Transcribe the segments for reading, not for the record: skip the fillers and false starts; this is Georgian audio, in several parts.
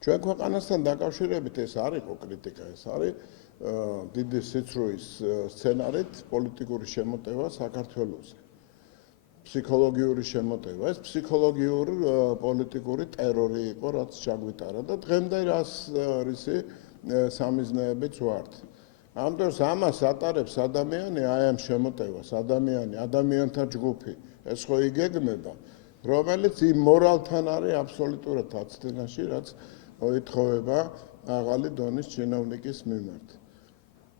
ჩვენ ქვეყანასთან დაკავშირებით ეს არ იყო კრიტიკა, ეს არის დიდი სიცრუის სცენარით პოლიტიკური შემოტევა საქართველოზე. ფსიქოლოგიური შემოტევა, ეს ფსიქოლოგიური პოლიტიკური ტერორი იყო, რაც ჩაგვიტარა და დღემდე რას რისი სამიზნეებიც ვართ. ამ დროს ამას ატარებს ადამიანი, აი ამ შემოტევას, ადამიანთა ჯგუფი, ეს ხო იგეგმება, რომელიც იმ მორალთან არის აბსოლუტურად აცდენაში, რაც მოითხოვება მაღალი დონის ჩინოვნიკის მიმართ.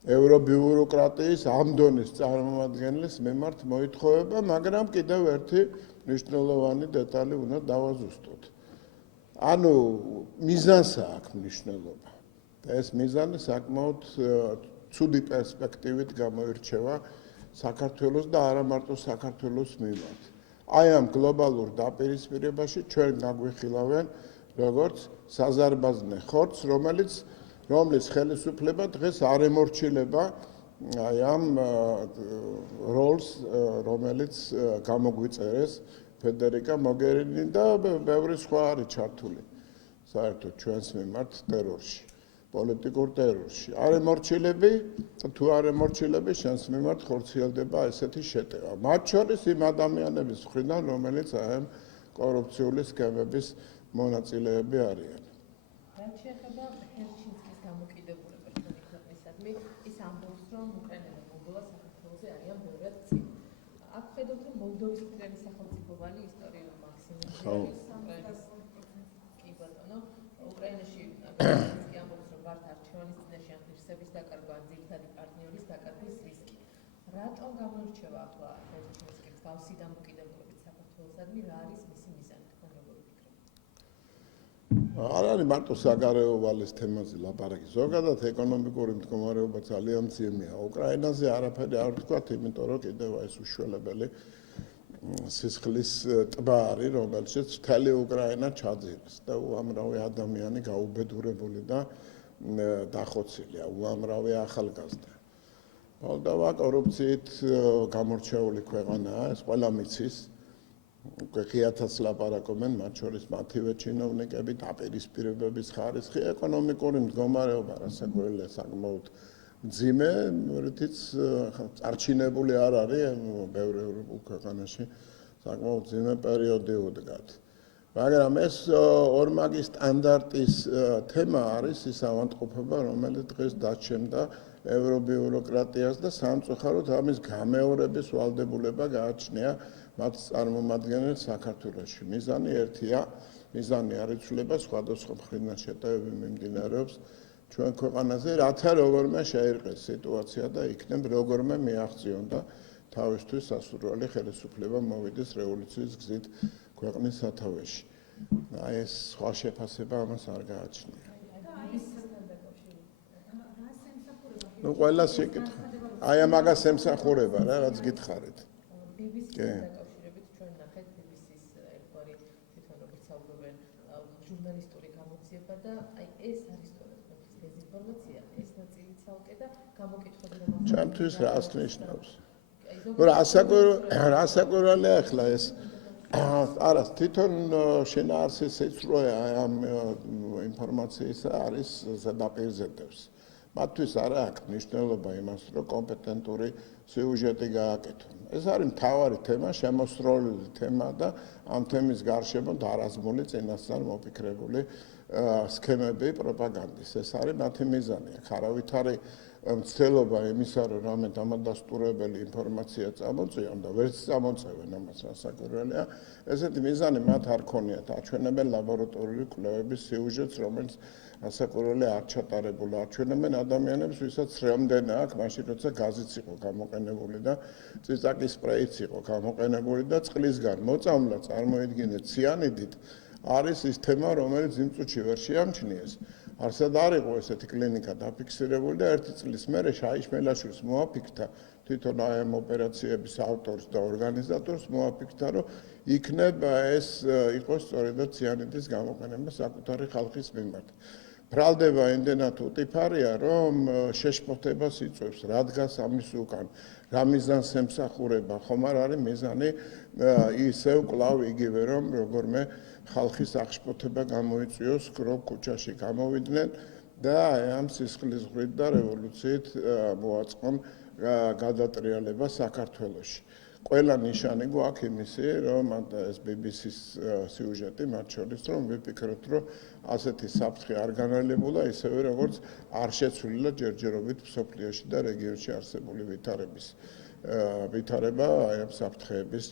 ევრობიუროკრატიის ამ დონის წარმომადგენლის მიმართ მოითხოვება, მაგრამ კიდევ ერთი მნიშვნელოვანი დეტალი უნდა დავაზუსტოთ. ანუ მიზანსა აქვს მნიშვნელობა. და ეს მიზანი საკმაოდ ცუდი პერსპექტივით გამოირჩევა საქართველოს და არა მარტო საქართველოს მიმართ. აი ამ გლობალურ დაპირისპირებაში ჩვენ გაგვიხილავენ როგორც საზარბაზნე ხორცს, რომლის ხელისუფლება დღეს არ ემორჩილება აი ამ როლს, რომელიც გამოგვიწერეს ფედერიკა მოგერინი და ბევრი სხვა არის ჩართული საერთოდ ჩვენს მიმართ ტერორში, პოლიტიკურ ტერორში. არ ემორჩილები, თუ არ ემორჩილები, შენს მიმართ ხორციელდება ესეთი შეტევა. მათ შორის იმ ადამიანების მხრიდან, რომელიც აი ამ კორუფციული სქემების მონაწილეები არიან. რაც შეეხება ჰელჩინსკის დამოკიდებულება ჩვენი ქვეყნისადმი, ის ამბობს, რომ უკრაინა და მოლდოვა საქართველოზე არიან ბევრად წინ. აქ ხედავთ, რომ მოლდოვის მხრელი სახელმწიფოვანი ისტორიული მაქსიმუმი არის კი ბატონო, უკრაინაში ჰელჩინსკი ამბობს, რომ ვართ არჩევანის წინაშე ამ ღირსების დაკარგვა, ძირითადი პარტნიორის დაკარგვის რისკი. რატომ გამოირჩევა ახლა ჰელჩინსკის გავსი დამოკიდებულებით საქართველოსადმი, რა არის მისი მიზანი? არ არის მარტო საგარეო ვალის თემაზე ლაპარაკი. ზოგადად ეკონომიკური მდგომარეობა ძალიან მძიმეა. უკრაინაზე არაფერი არ ვთქვათ, იმიტომ რომ კიდევ ეს უშველებელი სისხლის ტბა არის, რომელშიც მთელი უკრაინა ჩაძირეს და უამრავი ადამიანი გაუბედურებული და დახოცილია, უამრავი ახალგაზრდა. მოლდოვა კორუფციით გამორჩეული ქვეყანაა, ეს ყველა მიცის. უკვე ღიათაც ლაპარაკობენ, მათ შორის მათივე ჩინოვნიკები, დაპირისპირებების ხარისხი, ეკონომიკური მდგომარეობა, რასაკვირველია, საკმაოდ მძიმე, რითიც წარჩინებული არ არის ბევრ ევროპულ ქვეყანაში, საკმაოდ მძიმე პერიოდი უდგათ. მაგრამ ეს ორმაგი სტანდარტის თემა არის ის ავადმყოფობა, რომელიც დღეს დაჩემდა ევრობიუროკრატიას და სამწუხაროდ ამის გამეორების ვალდებულება გააჩნია მათ წარმომადგენელს საქართველოში. მიზანი ერთია, მიზანი არ იცვლება, სხვადასხვა მხრიდან შეტევები მიმდინარეობს ჩვენ ქვეყანაზე, რათა როგორმე შეერყეს სიტუაცია და იქნებ როგორმე მიაღწიონ და თავისთვის სასურველი ხელისუფლება მოვიდეს რევოლუციის გზით ქვეყნის სათავეში. აი ეს სხვა შეფასება ამას არ გააჩნია. ნუ ყველა შეკითხა. აი ამაგას ემსახურება რა, რაც გითხარით. ჟურნალისტური გამოძიება და აი ეს არის სწორედ დეзинფორმაცია, ეს ნაწილი ცალკე და გამოკითხები რომ ჩემთვის რას ნიშნავს? რასაკვირველია ახლა ეს არა თვითონ შინაარსის სიცრუე ამ ინფორმაციისა არის ზედაპირზე დევს. მათთვის არა აქვს მნიშვნელობა იმას, რომ კომპეტენტური სიუჟეტი გააკეთონ. ეს არის მთავარი თემა, შემოსროლილი თემა და ამ თემის გარშემო დარაზმული წინასწარ მოფიქრებული სქემები პროპაგანდის. ეს არის მათი მიზანი. არავითარი მცდელობა იმისა, რომ რამე დამადასტურებელი ინფორმაცია წამოწიონ და ვერც წამოწევენ ამას რასაკვირველია. ესეთი მიზანი მათ არ ქონიათ. აჩვენებენ ლაბორატორიული კვლევების სიუჟეტს, რომელიც რასაკვირველია არ ჩატარებულა. აჩვენებენ ადამიანებს, ვისაც რამდენი აქვს, მაშინ როცა გაზიც იყო გამოყენებული და წიწაკის სპრეიც იყო გამოყენებული და წყლისგან მოწამვლა წარმოიდგინეთ ციანიდით არის ის თემა, რომელიც იმ წუთში ვერ შეამჩნიეს. არსად არ იყო ესეთი კლინიკა დაფიქსირებული და ერთი წლის მერე შაიშმელაშვილს მოაფიქრა თვითონ აი ამ ოპერაციების ავტორს და ორგანიზატორს მოაფიქრა, რომ იქნება ეს იყოს სწორედად ციანიდის გამოყენება საკუთარი ხალხის მიმართ. ბრალდება იმდენად უტიფარია, რომ შეშფოთებას იწვევს, რადგან ამის უკან, რა მიზანს ემსახურება, ხომ არ არის მიზანი ისევ კვლავ იგივე, რომ როგორმე ხალხის აღშფოთება გამოიწვიოს, რომ ქუჩაში გამოვიდნენ და ამ სისხლისღვრით და რევოლუციით მოაწყონ გადატრიალება საქართველოში. Ყველა ნიშანი გვაქვს იმისი, რომ ეს BBC-ის სიუჟეტი მათ შორის, რომ ვიფიქროთ, რომ ასეთი საფრთხე არ განალებულა, ისევე როგორც არ შეცვლილა ჯერჯერობით მსოფლიოში და რეგიონში არსებული ვითარება აი ამ საფრთხეების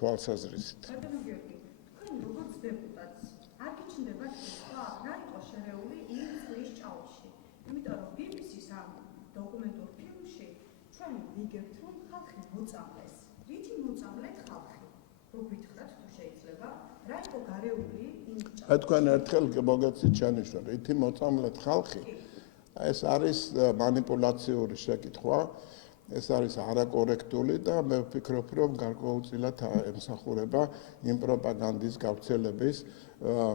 თვალსაზრისით. ბატონო გიორგი, თქვენ როგორც დეპუტატს არ გიჩნდებათ სხვა რა იყო შერეული იმ წლის ჭაობში? იმიტომ რომ BBC-ის ამ დოკუმენტურ ფილმში ჩვენ ვიგებთ, რომ ხალხი მოწამლეს. რითი მოწამლეთ ხალხი? რო გითხრათ თუ შეიძლება, რა იყო გარეული იმ ჭაობში? თქვენ ერთხელ მოგეცით ჩანიშნოთ, რითი მოწამლეთ ხალხი? ეს არის მანიპულაციური შეკითხვა. ეს არის არაკორექტული და მე ვფიქრობ, რომ გარკვეულწილად ემსახურება იმ პროპაგანდის გავრცელების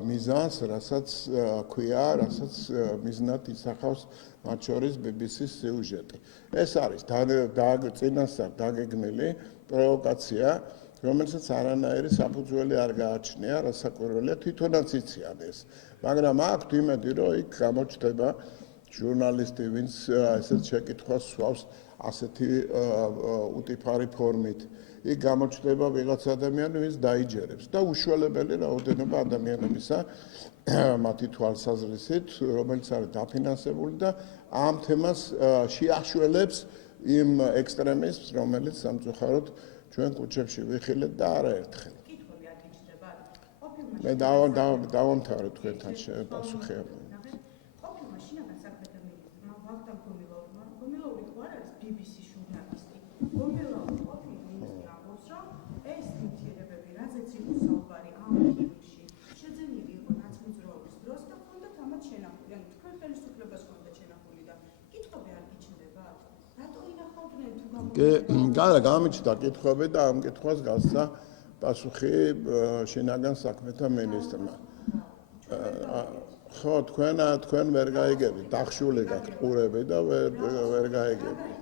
მიზანს, რასაც ქვია, რასაც მიზნად ისახავს მათ შორის BBC-ის სიუჟეტი. ეს არის წინასწარ დაგეგმილი პროვოკაცია, რომელსაც არანაირი საფუძველი არ გააჩნია, რასაკვირველია თვითონაც იციან ეს. მაგრამ აქვთ იმედი, რომ იქ გამოჩნდება ჟურნალისტი, ვინც ესეთ შეკითხვას სვავს ასეთი უტიფარი ფორმით. იქ გამოჩნდება ვიღაც ადამიანი, ვინც დაიჯერებს და უშუალებელი რაოდენობა ადამიანებისა მათი თვალსაზრისით, რომელიც არის დაფინანსებული და ამ თემას შეაშველებს იმ ექსტრემისტს, რომელიც სამწუხაროდ ჩვენ ქუჩებში ვიხილეთ და არაერთხელ. კითხვები არ გიჩნდებათ? მე დავამთავრე თქვენთან პასუხი. ყოფილმა შინაგან საქმეთა მინისტრმა ვახტანგ გომილოვი ხო არ არის BBC-ის ჟურნალისტი. გომილოვი ყოფილი მინისტრი ამბობს, რომ ეს ნივთიერებები, რაზეც იყო საუბარი ამ ფილმში, შეძენილი იყო ნაცმოძრაობის დროს და ჰქონდათ ამათ შენახული. ანუ თქვენ ხელისუფლებას ჰქონდათ შენახული და კითხვები არ გიჩნდებათ? რატო ინახავდნენ თუ კი, გამიჩნდა კითხვები და ამ კითხვას გასცა პასუხი შინაგან საქმეთა მინისტრმა. ხო, თქვენ ვერ გაიგებით, დახშული გაქვთ ყურები და ვერ გაიგებით.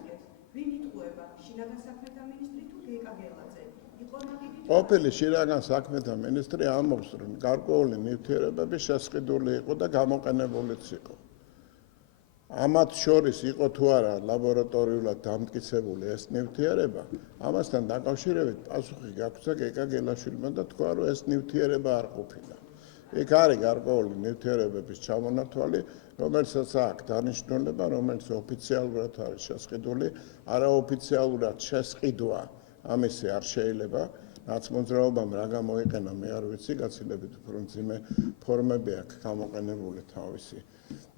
ვინ იტყუება? შინაგან საქმეთა მინისტრი თუ გეკა გელაძე? იყო ნაგები ყოფილი შინაგან საქმეთა მინისტრი ამბობს, რომ გარკვეული ნივთიერებები შესყიდული იყო და გამოყენებულიც იყო. ამათ შორის იყო თუ არა ლაბორატორიულად დამტკიცებული ეს ნივთიერება, ამასთან დაკავშირებით პასუხი გაგვცა გეკა გელაშვილმა და თქვა, რომ ეს ნივთიერება არ ყოფილა. იქ არის გარკვეული ნივთიერებების ჩამონათვალი, რომელსაც აქვს დანიშნულება, რომელიც ოფიციალურად არის შესყიდული, არაოფიციალურად შესყიდვა ამისი არ შეიძლება. ნაცმოძრაობამ რა გამოიყენა, მე არ ვიცი, გაცილებით უფრო მძიმე ფორმები აქვს გამოყენებული თავისი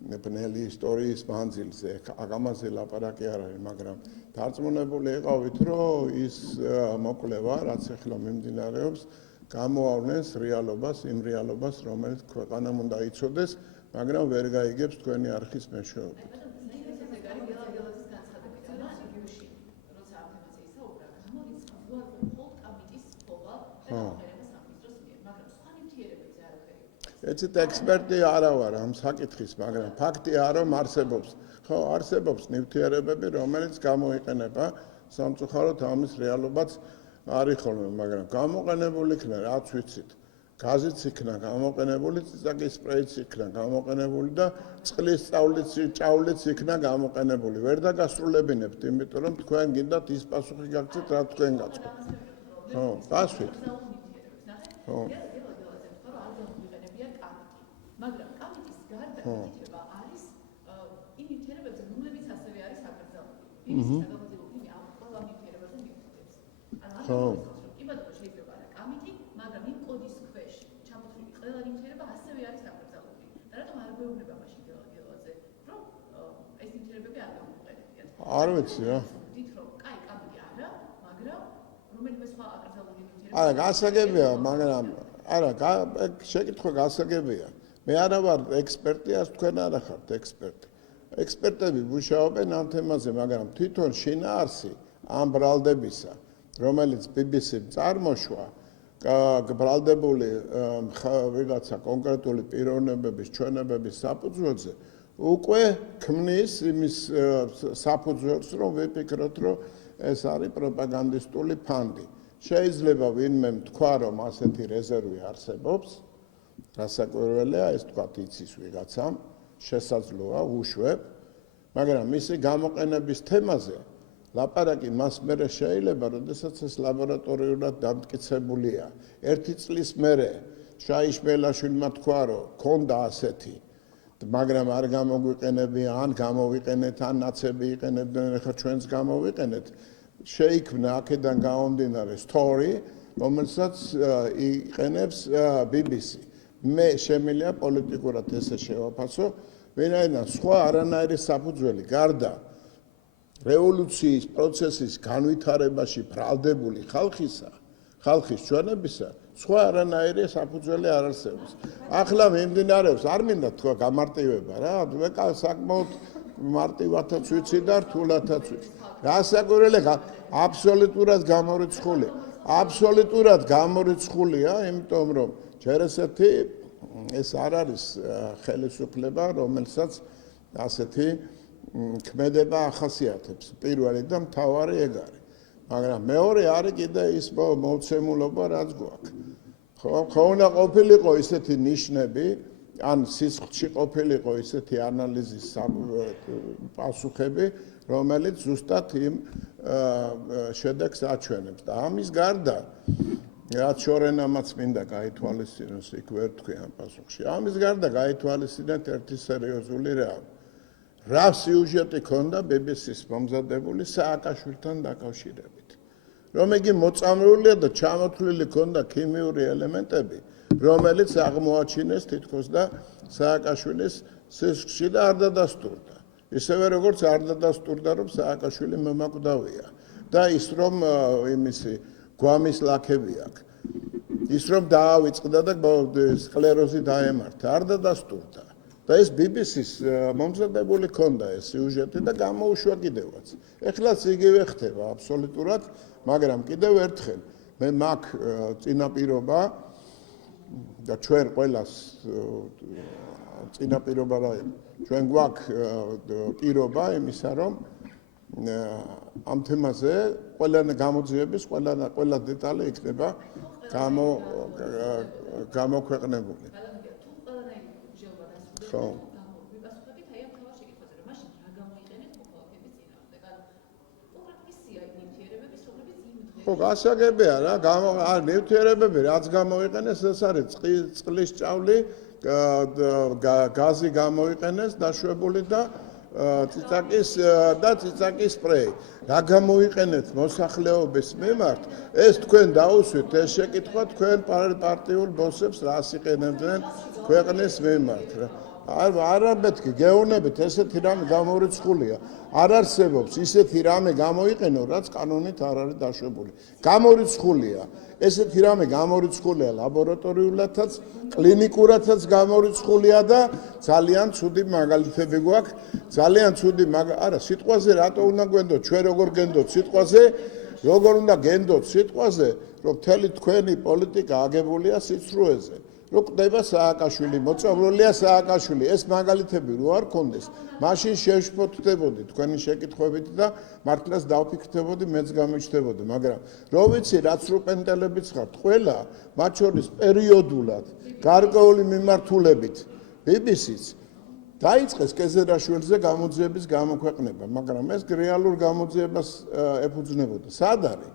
ბნელი ისტორიის მანძილზე. ამაზე ლაპარაკი არ არის, მაგრამ დარწმუნებული იყავით, რომ ის მოკვლევა, რაც ახლა მიმდინარეობს, გამოავლენს რეალობას, იმ რეალობას, რომელიც ქვეყანამ უნდა იცოდეს, მაგრამ ვერ გაიგებს თქვენი არხის მეშვეობით. ეცეთ ექსპერტი არა ვარ ამ საკითხის, მაგრამ ფაქტია, რომ არსებობს. ხო, არსებობს ნივთიერებები, რომელიც გამოიყენება სამწუხაროდ ამის რეალობაც არის ხოლმე, მაგრამ გამოყენებული იქნა, რაც ვიცით. გაზიც იქნა გამოყენებული, წიწაკის სპრეიც იქნა გამოყენებული და წყლის ჭავლიც იქნა გამოყენებული. ვერ დაგასრულებინებთ, იმიტომ რომ თქვენ გინდათ ის პასუხი გაგცეთ, რა თქვენ გაწყობთ. ხო, გასვით. ხო. მაგრამ კამიტის გარდა ითება არის იმ ნივთიერებებზე, რომლებიც ასევე არის აკრძალული. BBC-ს გადაღებული ამ ყველა ნივთიერებაზე მიუთითებს. ანუ კი ბატონო, შეიძლება არა კამიტი, მაგრამ იმ კოდის ქვეშ ჩამოთვლილი ყველა ნივთიერება ასევე არის აკრძალული. და რატომ არ გვეუბნება მაშინ გელაძე, რომ ეს ნივთიერებები არ გამოიყენებიათ? არ ვიცი რა. ვთქვით, რომ კაი, კამიტი არა, მაგრამ რომელიმე სხვა აკრძალული ნივთიერება არა, გასაგებია, მაგრამ არა, შეკითხვა გასაგებია. მე არა ვარ ექსპერტი, as თქვენ არა ხართ ექსპერტი. ექსპერტები მუშაობენ ამ თემაზე, მაგრამ თვითონ შინაარსი ამ ბრალდებისა, რომელიც BBC-მ წარმოშვა, ბრალდებული ვიღაცა კონკრეტული პიროვნებების ჩვენებების საფუძველზე, უკვე ქმნის იმის საფუძველს, რომ ვიფიქროთ, რომ ეს არის პროპაგანდისტული ფანდი. შეიძლება ვინმე თქვა, რომ ასეთი რეზერვი არსებობს, რასაკვირველია, ეს თქვათ იცის ვიღაცამ, შესაძლოა უშვებ, მაგრამ მისი გამოყენების თემაზე ლაპარაკი მას მერე შეიძლება, როდესაც ეს ლაბორატორიულად დამტკიცებულია. 1 წლის მერე შაიშმელაშვილმა თქვა, რომ ქონდა ასეთი, მაგრამ არ გამოგვიყენებია, ან გამოვიყენეთ, ან ნაცები იყენებდნენ, ახლა ჩვენც გამოვიყენეთ. შეიქმნა აქედან გამომდინარე story, რომელსაც იყენებს BBC. მე შემიძლია პოლიტიკურად ესე შევაფასო, ვინაიდან სხვა არანაირი საფუძველი გარდა რევოლუციის პროცესის განვითარებაში ბრალდებული ხალხის ჩვენებისა, სხვა არანაირი საფუძველი არ არსებობს. ახლა მიმდინარეობს, არ მინდა თქვა გამარტივება რა, მე საკმაოდ მარტივათაც ვიცი და რთულათაც ვიცი. რასაკვირველია, აბსოლუტურად გამორიცხულია, იმიტომ რომ ჯერ ესეთი ეს არ არის ხელისუფლება, რომელსაც ასეთი ქმედება ახასიათებს. პირველი და მთავარი ეგ არის. მაგრამ მეორე არის კიდე ის მოცემულობა, რაც გვაქვს. ხო უნდა ყოფილიყო ისეთი ნიშნები, ან სისხლში ყოფილიყო ისეთი ანალიზის პასუხები, რომელიც ზუსტად იმ შედეგს აჩვენებს. და ამის გარდა რაც შორენამაც მინდა გაითვალისწინოს, იქ ვერ თქვი ამ პასუხში. ამის გარდა გაითვალისწინეთ ერთი სერიოზული რამ. რა სიუჟეტი ქონდა BBC-ს მომზადებული სააკაშვილთან დაკავშირებით. რომ იგი მოწამლულია და ჩამოთვლილი ქონდა ქიმიური ელემენტები, რომელიც აღმოაჩინეს თითქოს და სააკაშვილის სისხლში და არ დადასტურდა. ისევე როგორც არ დადასტურდა, რომ სააკაშვილი მომაკვდავია და ის რომ იმისი გვამის ლაქები აქვს. ის რომ დაავიწყდა და სკლეროზი დაემართა, არ დადასტურდა. და ეს BBC-ს მომზადებული ქონდა ეს სიუჟეტი და გამოუშვა კიდევაც. ეხლაც იგივე ხდება აბსოლუტურად, მაგრამ კიდევ ერთხელ მე მაქვს წინაპირობა და ჩვენ ყველას წინაპირობა რა ჩვენ გვაქვს პირობა იმისა, რომ ამ თემაზე ყველა გამოძიების ყველა დეტალი იქნება გამოქვეყნებული. ხო. ხო, გასაგებია რა, ნივთიერებები რაც გამოიყენეს, ეს არის წყლის ჭავლი, გაზი გამოიყენეს დაშვებული და ციცაკის სპრეი. რა გამოიყენეთ მოსახლეობის მიმართ, ეს თქვენ დაუსვით, ეს შეკითხვა თქვენ პარტიულ ბოსებს რას იყენებდნენ ქვეყნის მიმართ რა. არა მეთქი, გეუბნებით, ესეთი რამე გამორიცხულია. არ არსებობს ისეთი რამე გამოიყენო, რაც კანონით არ არის დაშვებული. გამორიცხულია. ესეთი რამე გამორიცხულია ლაბორატორიულადაც, კლინიკურადაც გამორიცხულია და ძალიან ცუდი მაგალითები გვაქვს. ძალიან ცუდი არა, სიტყვაზე რატო უნდა გვენდოთ? ჩვენ როგორ გენდოთ სიტყვაზე? როგორ უნდა გენდოთ სიტყვაზე, რომ მთელი თქვენი პოლიტიკა აგებულია სიცრუეზე. რო ყდება სააკაშვილი, მოწამლულია სააკაშვილი, ეს მაგალითები რო არ კონდეს, მაშინ შევშფოთდებოდი თქვენი შეკითხვებით და მართლაც დავფიქრდებოდი, მეც გამიჩნდებოდი, მაგრამ რო ვიცი, რაც რო პენტელებიც ხართ, ყველა, მათ შორის პერიოდულად, გარკვეული მიმართულებით, BBC-ს დაიწყეს კეზერაშვილზე გამოძიების გამოქვეყნება, მაგრამ ეს რეალურ გამოძიებას ეფუძნებოდა. სად არის?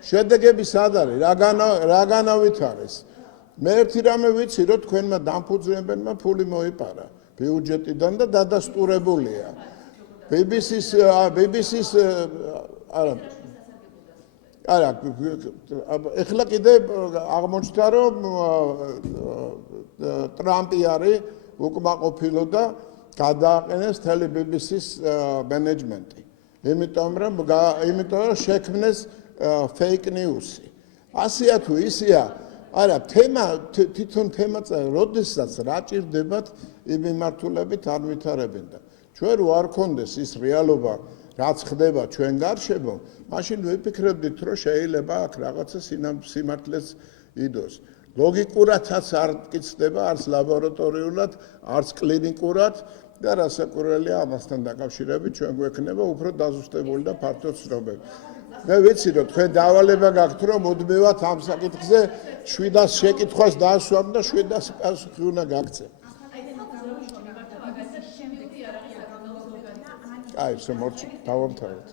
შედეგები სად არის? რა განავითარეს? მე ერთი რამე ვიცი, რომ თქვენმა დამფუძნებელმა ფული მოიპარა ბიუჯეტიდან და დადასტურებულია. BBC-ს არა, ეხლა კიდე აღმოჩნდა, რომ ტრამპი არის უკმაყოფილო და გადააყენეს მთელი BBC-ს მენეჯმენტი. იმიტომ რომ შექმნეს fake news-ი. ასეა თუ ისეა, არა, თვითონ თემა, როდესაც რა ჭირდებათ იმ მიმართულებით არ ვითარებენ და ჩვენ რო არ კონდეს ის რეალობა, რაც ხდება ჩვენ გარშემო, მაშინ ვიფიქრებდით, რომ შეიძლება აქ რაღაცა სიმართლეს იდოს. ლოგიკურადაც არ მტკიცდება, არც ლაბორატორიულად, არც კლინიკურად და რასაკვირველია ამასთან დაკავშირებით ჩვენ გვექნება უფრო დაზუსტებული და ფართო ცნობები. მე ვიცი რომ თქვენ დავალება გაქვთ რომ მუდმივად ამ საკითხზე 700 შეკითხვას დაასვამ და 700 პასუხი უნდა გაგცემ. აი, შემორჩი დავამთავრეთ.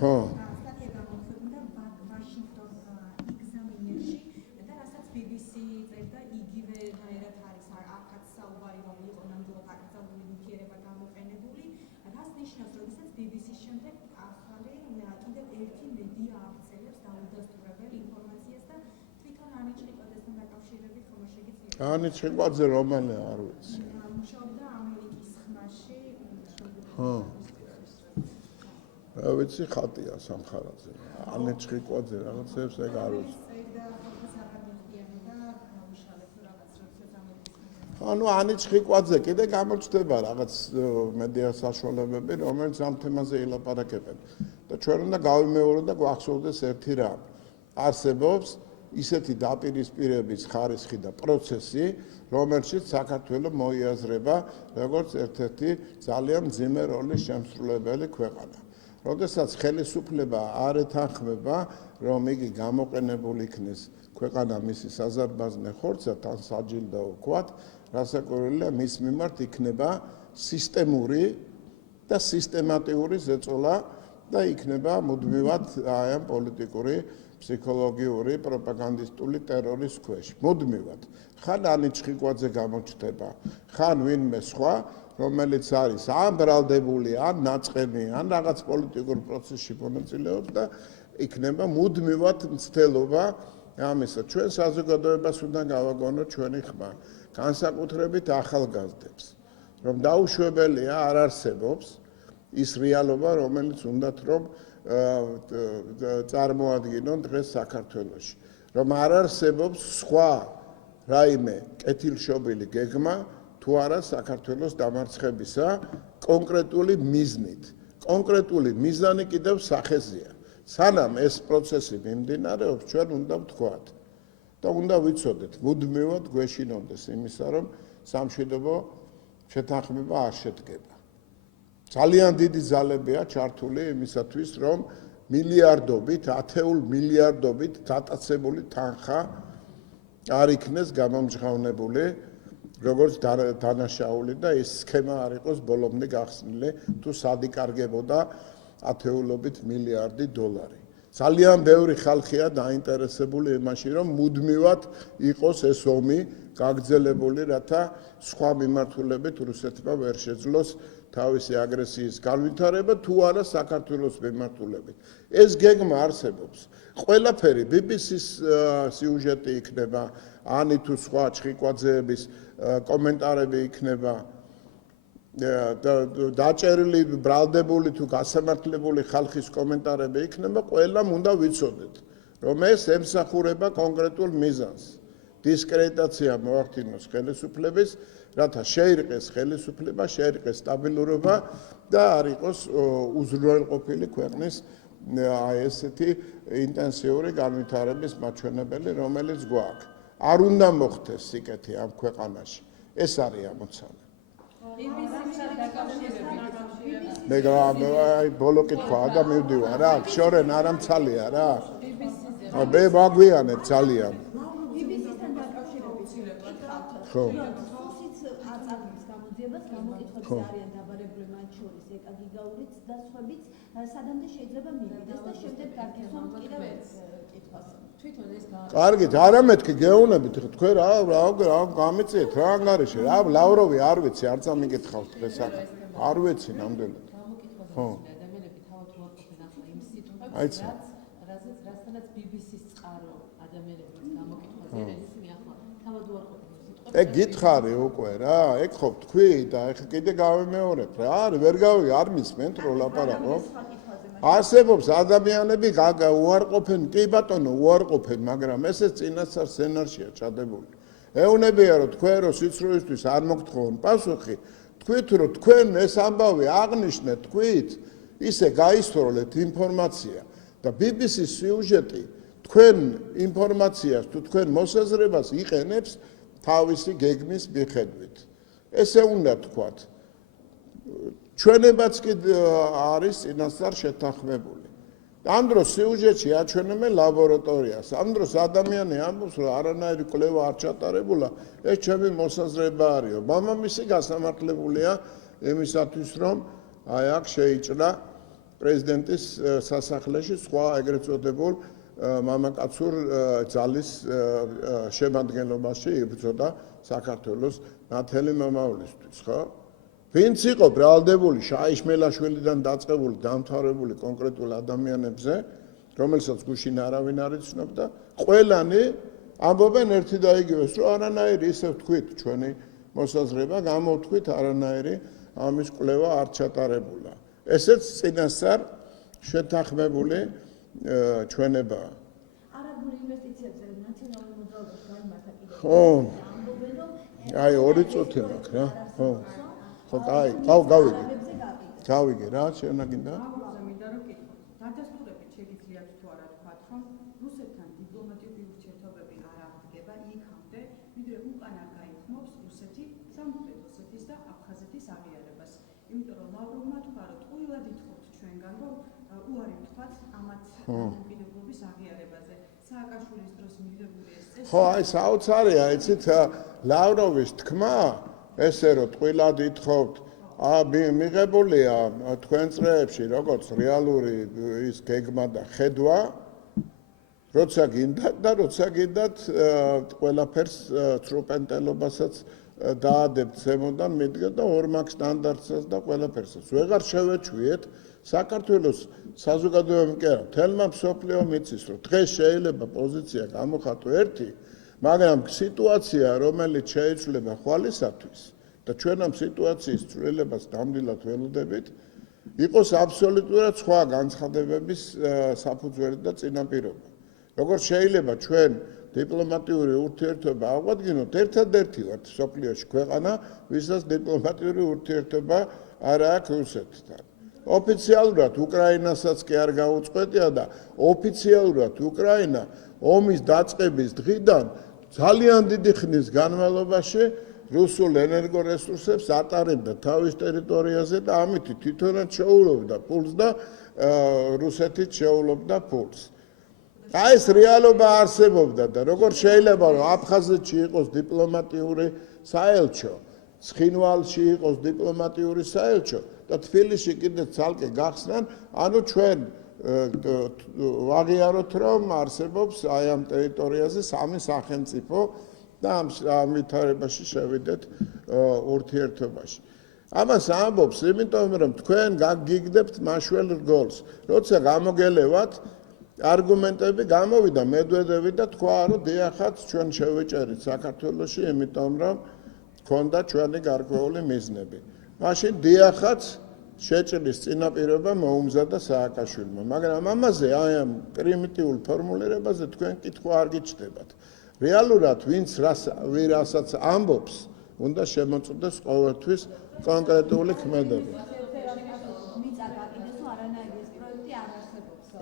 ხო. ანიჩიკვაძე რომელი არ ვიცი. მუშაობდა ამერიკის ხმაში. ხო. რა ვიცი ხატია სამხარაძე. ანიჩიკვაძე რაღაცებს ეგ არ ვიცი. ანუ ანიჩიკვაძე კიდე გამოჩნდება რაღაც მედია საშუალებები, რომელიც ამ თემაზე ელაპარაკებენ. და ჩვენ უნდა გავიმეოროთ და გვახსოვდეს ერთი რამ. არსებობს ისეთი დაპირისპირების ხარისხი და პროცესი, რომელშიც საქართველოს მოიაზრება როგორც ერთ-ერთი ძალიან მძიმე როლის შემსრულებელი ქვეყანა. როდესაც ხელისუფლება არ ეთანხმება, რომ იგი გამოყენებული იქნეს ქვეყანა მისი საზარბაზნე ხორცად ან საჯილდო ვქოთ, რასაკვირველია მის მიმართ იქნება სისტემური და სისტემატიური ზეწოლა და იქნება მუდმივად აი ამ პოლიტიკური ფსიქოლოგიური პროპაგანდისტული ტერორის ქვეშ. მუდმივად. ხან ანიჩიკვაძე გამოჩნდება, ხან ვინმე სხვა, რომელიც არის ან ბრალდებული, ან ნაწყენი, ან რაღაც პოლიტიკურ პროცესში მონაწილეობს და იქნება მუდმივად მცდელობა ამისა. ჩვენ საზოგადოებას უნდა გავაგონოთ ჩვენი ხმა, განსაკუთრებით ახალგაზრდებს, რომ დაუშვებელია არ არსებობს ის რეალობა, რომელიც უნდათ რომ წარმოადგინონ დღეს საქართველოში. რომ არ არსებობს სხვა რაიმე კეთილშობილი გეგმა თუ არა საქართველოს დამარცხებისა კონკრეტული მიზნით. კონკრეტული მიზანი კიდევ სახეზეა. სანამ ეს პროცესი მიმდინარეობს, ჩვენ უნდა ვთქვათ და უნდა ვიცოდეთ, მუდმივად გვეშინონდეს იმისა, რომ სამშვიდობო შეთანხმება არ შედგება. ძალიან დიდი ძალებია ჩართული იმისათვის, რომ მილიარდობით, ათეულ მილიარდობით დატაცებული თანხა არ იქნეს გამომჟღავნებული, როგორც დანაშაული და ეს სქემა არ იყოს ბოლომდე გახსნილი, თუ სად იკარგებოდა ათეულობით მილიარდი დოლარი. ძალიან ბევრი ხალხია დაინტერესებული იმაში, რომ მუდმივად იყოს ეს ომი გაგრძელებული, რათა სხვა მიმართულებით რუსეთმა ვერ შეძლოს თავისი აგრესიის განვითარება თუ არა საქართველოს მიმართულებით. ეს გეგმა არსებობს. ყველაფერი BBC-ს სიუჟეტი იქნება, ანი თუ სხვა ჩხიკვაძეების კომენტარები იქნება, დაჭერილი, ბრალდებული თუ გასამართლებული ხალხის კომენტარები იქნება, ყველამ უნდა ვიცოდეთ, რომ ეს ემსახურება კონკრეტულ მიზანს. დისკრედიტაცია მოახდინოს ხელისუფლების, რათა შეირყეს ხელისუფლება, შეირყეს სტაბილურობა და არ იყოს უზრუნველყოფილი ქვეყნის აი ესეთი ინტენსიური განვითარების მაჩვენებელი, რომელიც გვაქვს. არ უნდა მოხდეს სიკეთე ამ ქვეყანაში. ეს არის ამოცანა. მე ბოლო კითხვა და მივდივარ რა, შორენ არამცალია რა. მე მაგვიანებ ძალიან. ხო. გამოკითხვები არიან დაბარებული მათ შორის ეკაგიგაურიც და სხვებიც სადამდე შეიძლება მივიდეს და შემდეგ გაგიხსნათ კიდევ კითხვას. თვითონ ეს კარგით, არა მეთქი გეუბნებით, თქვენ რა გამიწიეთ რა ანგარიში, რა ლავროვი არ ვიცი, არ წამიგითხავთ დღეს ახლა. არ ვიცი ნამდვილად. ხო. ადამიანები თავად უარყოფენ ახლა იმ აიცა. სიტუაციას, რასთანაც BBC-ს წყარო ადამიანები გამოკითხვაზე ისინი ახლა თავად უარყოფენ. ეგ გითხარი უკვე რა, ეგ ხო თქვი და ეხლა კიდე გავემეორებ რა, არ მისმენთ რო ლაპარაკობ. არსებობს ადამიანები უარყოფენ, კი ბატონო, უარყოფენ, მაგრამ ესეც წინასწარ სცენარშია ჩადებული. ეუნებია რომ თქვენ რო სიცრუისთვის არ მოგთხოვონ პასუხი, თქვით რომ თქვენ ეს ამბავი აღნიშნეთ, თქვით, ისე გაისროლეთ ინფორმაცია და BBC-ს სიუჟეტი თქვენ ინფორმაციას თუ თქვენ მოსაზრებას იყენებს თავისი გეგმის მიხედვით. ესე უნდა თქვათ. ჩვენებაც კი არის წინასწარ შეთანხმებული. ამ დროს სიუჟეტში აჩვენებენ ლაბორატორიას. ამ დროს ადამიანი ამბობს, რომ არანაირი კვლევა არ ჩატარებულა, ეს ჩემი მოსაზრება არისო. მამამისი გასამართლებულია იმისათვის, რომ აი აქ შეიჭრა პრეზიდენტის სასახლეში სხვა ეგრეთ წოდებულ მამაკაცურ ძალის შემადგენლობაში იბრძოდა საქართველოს ნათელი მომავლისთვის, ხო? ვინც იყო ბრალდებული შაიშმელაშვილიდან დაწყებული დამთავრებული კონკრეტულ ადამიანებზე, რომელსაც გუშინ არავინ არ იცნობდა, ყველანი ამბობენ ერთი და იგივეს, რომ არანაირი ისე ვთქვით ჩვენი მოსაზრება, გამოვთქვით არანაირი ამის კვლევა არ ჩატარებულა. ესეც წინასწარ შეთანხმებული ჩვენებაა. არაბული ინვესტიციებზე ნაციონალური მოძრაობაში გამართა კიდევ. ხო. ამბობენ, რომ აი 2 წუთი მაქვს რა. ხო. ხო, გავიგე რა, შენაგინდა? ამაზე მინდა რომ კითხოთ. დადასტურებით შეგიძლიათ თუ არა თქვათ, რომ რუსეთთან დიპლომატიური ურთიერთობები არ აღდგება იქამდე, ვიდრე უკან არ გაიხმობს რუსეთი სამხრეთ ოსეთის და აფხაზეთის აღიარებას. იმიტომ რომ ლავროვმა თქვა, რომ ტყუილად ითხოვთ ჩვენგან, რომ უარი ვთქვათ ამათ დამოუკიდებლობის აღიარებაზე. სააკაშვილის დროს მიღებული ეს წესი. ხო, აი საოცარია, იცით, ლავროვის თქმა ესე რომ ტყუილად ითხოვთ, მიღებულია თქვენ წრეებში, როგორც რეალური ის გეგმა და ხედვა, როცა გინდათ და როცა გინდათ ყველაფერს ცრუპენტელობასაც დაადებთ ზემოდან მიდგეთ და ორმაგ სტანდარტსაც და ყველაფერსაც. ვეღარ შევეჩვიეთ საქართველოს საზოგადოებამ კი არა, მთელმა მსოფლიომ იცის, რომ დღეს შეიძლება პოზიცია გამოხატო ერთი, მაგრამ სიტუაცია, რომელიც შეიცვლება ხვალისათვის და ჩვენ ამ სიტუაციის ცვლილებას ნამდვილად ველოდებით, იყოს აბსოლუტურად სხვა განცხადებების საფუძველი და წინაპირობა. როგორც შეიძლება ჩვენ დიპლომატიური ურთიერთობა აღვადგინოთ, ერთადერთი ვართ მსოფლიოში ქვეყანა, ვისაც დიპლომატიური ურთიერთობა არ აქვს რუსეთთან. ოფიციალურად უკრაინასაც კი არ გაუწყვეტია და ოფიციალურად უკრაინა ომის დაწყების დღიდან ძალიან დიდი ხნის განმავლობაში რუსულ ენერგორესურსებს ატარებდა თავის ტერიტორიაზე და ამით თვითონაც შეუვლობდა პულს და რუსეთიც შეუვლობდა პულს. აი ეს რეალობა არსებობდა და როგორ შეიძლება რომ აფხაზეთში იყოს დიპლომატიური საელჩო, ცხინვალში იყოს დიპლომატიური საელჩო და თბილისში კიდე ცალკე გახსნან, ანუ ჩვენ ვაღიაროთ რომ არსებობს აი ამ ტერიტორიაზე სამი სახელმწიფო და ამ ვითარებაში შევიდეთ ურთიერთობაში. ამას ამბობს, იმიტომ რომ თქვენ გაგიგდებთ მაშველ რგოლს. როცა გამოგელევათ არგუმენტები გამოვიდა მედვედევი და თქვა რომ დიახაც ჩვენ შევეჭერით საქართველოში, იმიტომ რომ ქონდა ჩვენი გარკვეული მიზნები. მაშინ დიახაც შეჭრის წინაპირობა მოუმზადა სააკაშვილმა, მაგრამ ამაზე აი ამ პრიმიტიულ ფორმულირებაზე თქვენ კითხვა არ გიჩნდებათ. რეალურად ვინც რასაც ამბობს, უნდა შემოწმდეს ყოველთვის კონკრეტული ქმედები.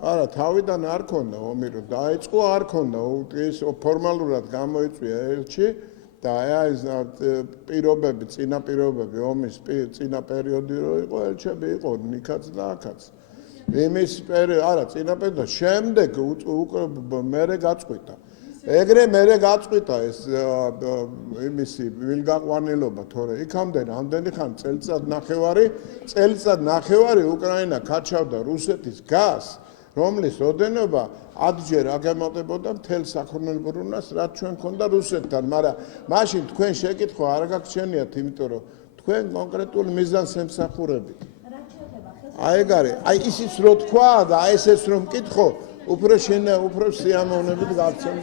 არა, თავიდან არ ქონდა ომი, რომ დაიწყო, არ ქონდა, ის ფორმალურად გამოიწვია ელჩი და აი ეს პირობები, წინაპირობები, ომის წინა პერიოდი რო იყო, ელჩები იყო ნიკაც და აქაც. იმის არა, წინა პერიოდი, შემდეგ მერე გაწყვიტა. ეგრე მერე გაწყვიტა ეს იმისი ვილგაყვანილობა, თორე იქამდე რამდენი ხანი წელიწად ნახევარი უკრაინა ქარჩავდა რუსეთის გაზს, რომლის ოდენობა 10-ჯერ აგემატებოდა მთელ საქონელბრუნვას, რაც ჩვენ ქონდა რუსეთთან, მაგრამ მაშინ თქვენ შეკითხვა არ გაგჩენიათ, იმიტომ რომ თქვენ კონკრეტულ მიზანს ემსახურებით. აი ეგ არის, აი ისიც რო თქვა და აი ესეც რომ მკითხო, უფრო სიამოვნებით გავცემ.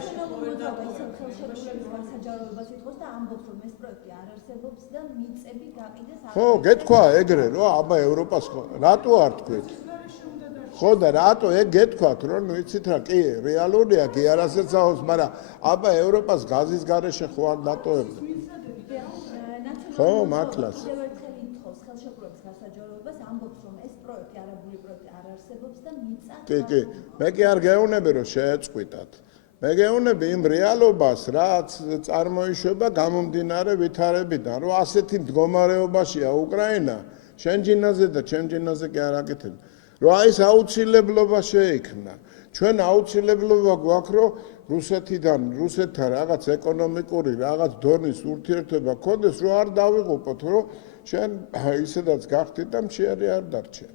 ხო, გეთქვა ეგრე, რომ აბა ევროპას რატო არ თქვით? ხო და რატო ეგ გეთქვათ, რომ ვიცით რა, კი, რეალურია, კი არასდროს აუს, მაგრამ აბა ევროპას გაზის გარეშე ხო არ დატოვებდა. ხო, მართლაც. კი, მე კი არ გეუბნები, რომ შეეწყვიტათ. მე გეუბნები იმ რეალობას, რაც წარმოიშვება გამომდინარე ვითარებიდან, რომ ასეთი მდგომარეობაშია უკრაინა, შენ ჯინაზე და ჩემ ჯინაზე კი არ აკეთებ. რომ აი ეს აუცილებლობა შეიქმნა. ჩვენ აუცილებლობა გვაქვს, რომ რუსეთთან რაღაც ეკონომიკური, რაღაც დონის ურთიერთობა გქონდეს, რომ არ დავიღუპოთ, რომ შენ ისედაც გახდით და მშიერი არ დარჩე.